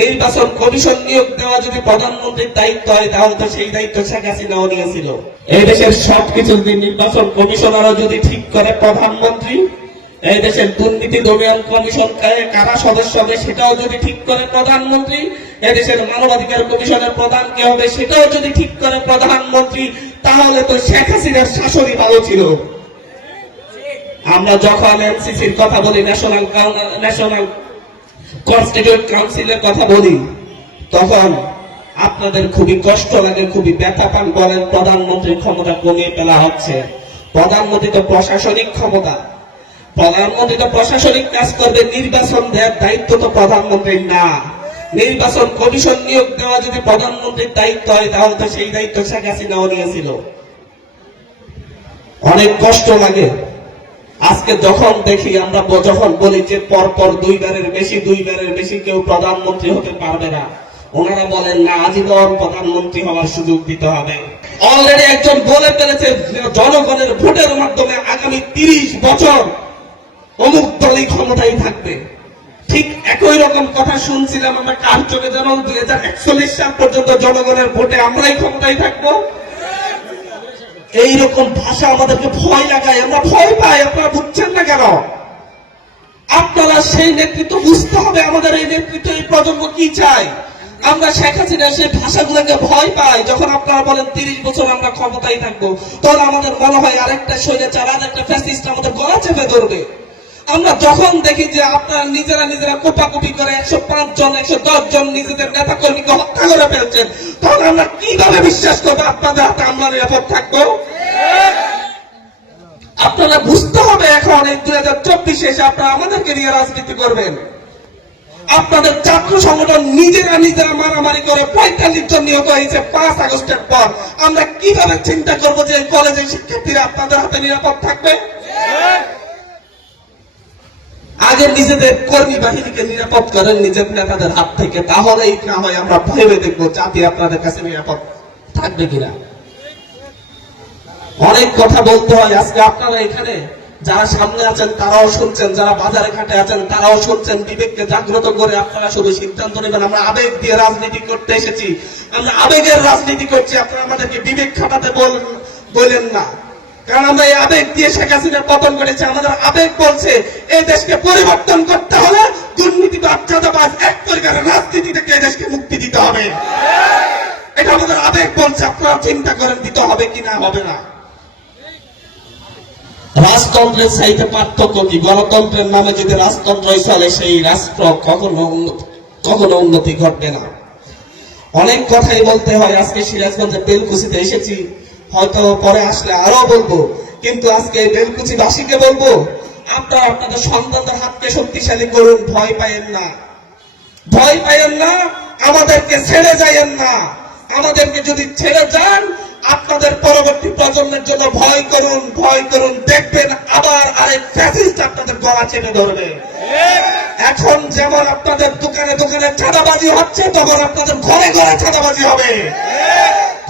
নির্বাচন কমিশন নিয়োগ দেওয়া যদি প্রধানমন্ত্রীর দায়িত্ব হয় তাহলে তো সেই দায়িত্ব শেখ হাসিনাও নিয়েছিল। এই দেশের সবকিছু যদি নির্বাচন কমিশনারও যদি ঠিক করে প্রধানমন্ত্রী, এই দেশের দুর্নীতি দমন কমিশন কারা সদস্য হবে সেটাও যদি ঠিক করে প্রধানমন্ত্রী, এদেশের মানবাধিকার কমিশনের প্রধান কে হবে সেটাও যদি ঠিক করে প্রধানমন্ত্রী, তাহলে তো শেখ হাসিনার শাসনই ভালো ছিল। আমরা যখন এনসিসির কথা বলি, ন্যাশনাল কনস্টিটিউয়েন্ট কাউন্সিলের কথা বলি, তখন আপনাদের খুবই কষ্ট লাগে, খুবই ব্যথা পান, বলেন প্রধানমন্ত্রীর ক্ষমতা কমিয়ে ফেলা হচ্ছে। প্রধানমন্ত্রী তো প্রশাসনিক ক্ষমতা, প্রধানমন্ত্রী তো প্রশাসনিক কাজ করবে, নির্বাচন দেওয়ার দায়িত্ব তো প্রধানমন্ত্রীর না। নির্বাচন কমিশন নিয়োগ দেওয়া যদি প্রধানমন্ত্রীর দায়িত্ব হয় তাহলে তো সেই দায়িত্ব শেখ হাসিনাও নিয়েছিল। অনেক কষ্ট লাগে আজকে যখন দেখি, আমরা যখন বলি যে পরপর দুইবারের বেশি কেউ প্রধানমন্ত্রী হতে পারবে না, ওনারা বলেন না, আজীবন প্রধানমন্ত্রী হওয়ার সুযোগ দিতে হবে। অলরেডি একজন বলে ফেলেছে জনগণের ভোটের মাধ্যমে আগামী 30 বছর অমুক দলই ক্ষমতায় থাকবে। ঠিক একই রকম কথা শুনছিলাম আমরা কার চোখে, যেন 2041 সাল পর্যন্ত জনগণের ভোটে আমরাই ক্ষমতায় থাকবো। এইরকম ভাষা আমাদেরকে ভয় লাগায়, আমরা ভয় পাই। আপনারা বুঝছেন না কেন? আপনারা সেই নেতৃত্ব বুঝতে হবে। আমাদের এই নেতৃত্ব, এই প্রজন্ম কি চায়। আমরা শেখ হাসিনা সেই ভাষাগুলোকে ভয় পাই। যখন আপনারা বলেন 30 বছর আমরা ক্ষমতায় থাকবো, তখন আমাদের মনে হয় আরেকটা স্বৈরাচার, আরেকটা ফ্যাসিস্ট আমাদের গলা চেপে ধরবে। আমরা যখন দেখি যে আপনারা নিজেরা কোপাকুপি করে 105 জন 110 জন নিজেদের নেতা কর্মীকে হত্যা করে ফেলছেন, তখন আমরা কিভাবে বিশ্বাস করবো আপনাদের হাতে আমরা নিরাপদ থাকবো? আপনারা বুঝতে হবে এখন এই 2024 এসে আপনারা আমাদেরকে নিয়ে রাজনীতি করবেন। আপনাদের ছাত্র সংগঠন নিজেরা মারামারি করে 45 জন নিহত হয়েছে 5 আগস্টের পর। আমরা কিভাবে চিন্তা করবো যে কলেজের শিক্ষার্থীরা আপনাদের হাতে নিরাপদ থাকবে? আগে নিজেদের কর্মী বাহিনীকে নিরাপদ করেন নিজের নেতাদের হাত থেকে, তাহলেই না হয় আমরা ভেবে দেখবো জাতি আপনাদের কাছে নিরাপদ থাকবে কিনা। অনেক কথা বলতে হয়। আজকে আপনারা এখানে যারা সামনে আছেন তারাও শুনছেন, যারা বাজারে ঘাটে আছেন তারাও শুনছেন। বিবেককে জাগ্রত করে আপনারা শুধু সিদ্ধান্ত নেবেন। আমরা আবেগ দিয়ে রাজনীতি করতে এসেছি, আমরা আবেগের রাজনীতি করছি। আপনারা আমাদেরকে বিবেক খাটাতে বলেন না, কারণ আমরা এই আবেগ দিয়ে শেখ হাসিনার পতন করেছি। আমাদের আবেগ বলছে এই দেশকে পরিবর্তন করতে হলে দুর্নীতিবাদ, চাঁদাবাজ, এক পরিবারের রাজনীতি থেকে এই দেশকে মুক্তি দিতে হবে। এটা আমাদের আবেগ বলছে। আপনারা চিন্তা করেন দিতে হবে কিনা, হবে না। রাজতন্ত্রের চাইতে পার্থক্য কি? গণতন্ত্রের নামে যদি রাজতন্ত্রই চলে, সেই রাষ্ট্র কখনো উন্নতি ঘটবে না। অনেক কথাই বলতে হয়। আজকে সিরাজগঞ্জে বেলকুচিতে এসেছি, হয়তো পরে আসলে আরো বলবো, কিন্তু আজকে বেলকুচি বাসীকে বলবো, আপনারা আপনাদের সন্তানদের হাতকে শক্তিশালী করুন। ভয় পাইয়েন না, ভয় পাইয়েন না, আমাদেরকে ছেড়ে যাইয়েন না। আমাদেরকে যদি ছেড়ে যান, আপনাদের পরবর্তী প্রজন্মের জন্য ভয় করুন, দেখবেন আবার আরেক ফ্যাসিস্ট আপনাদের গলা চেপে ধরবে। এখন যেমন আপনাদের দোকানে চাঁদাবাজি হচ্ছে, তখন আপনাদের ঘরে চাঁদাবাজি হবে।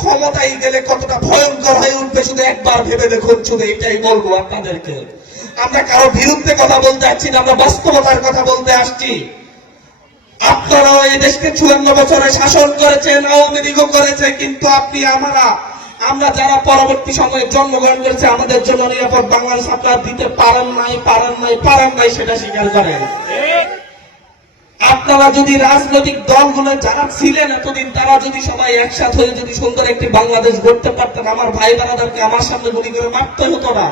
ক্ষমতায় গেলে কতটা ভয়ঙ্কর হয়ে উঠবে শুধু একবার ভেবে দেখুন। শুধু এটাই বলবো আপনাদেরকে। আমরা কারো বিরুদ্ধে কথা বলতে আসছি না, আমরা বাস্তবতার কথা বলতে আসছি। আপনারা এই দেশকে 54 বছরে শাসন করেছেন, আওয়ামী লীগও করেছে, কিন্তু আমরা যারা পরবর্তী সময়ে জন্মগ্রহণ করেছে, আমাদের জন্য নিরাপদ বাংলাদেশ আপনারা দিতে পারেন নাই, সেটা স্বীকার করেন। আপনারা যদি রাজনৈতিক দলগুলো যারা ছিলেন এতদিন, তারা যদি সবাই একসাথ হয়ে যদি সুন্দর একটি বাংলাদেশ গড়তে পারতেন, আমার ভাই বোনেদেরকে আমার সামনে গুলি করে মারতে হতো না।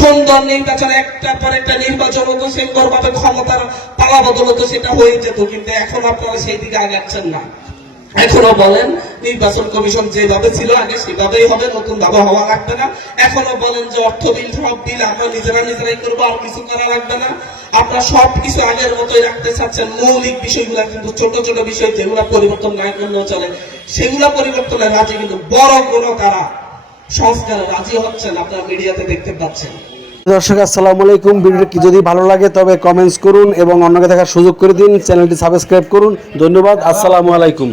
সুন্দর নির্বাচন, একটার পর একটা নির্বাচন হতো, সুন্দরভাবে ক্ষমতার পালা বদল হতো, সেটা হয়ে যেত। কিন্তু এখন আপনারা সেই দিকে আগাচ্ছেন না। এখনো বলেন নির্বাচন কমিশন যেভাবে ছিল আগে সেভাবেই হবে, নতুন ভাবে হওয়া লাগবে না। এখনো বলেন যে অর্থ বিল, সব বিল আমরা নিজেরাই করবো, আর কিছু করা লাগবে না। আপনারা সবকিছু আগের মতোই রাখতে চাচ্ছেন। মৌলিক বিষয়গুলা কিন্তু ছোট বিষয় যেগুলা পরিবর্তন না করলেও চলে, সেগুলা পরিবর্তনে রাজি, কিন্তু বড় কোনো তারা সংস্কারে রাজি হচ্ছেন। আপনারা মিডিয়াতে দেখতে পাচ্ছেন। দর্শক আসসালামু আলাইকুম। ভিডিওটি যদি ভালো লাগে তবে কমেন্টস করুন এবং অন্যকে দেখার সুযোগ করে দিন। চ্যানেলটি সাবস্ক্রাইব করুন। ধন্যবাদ। আসসালামু আলাইকুম।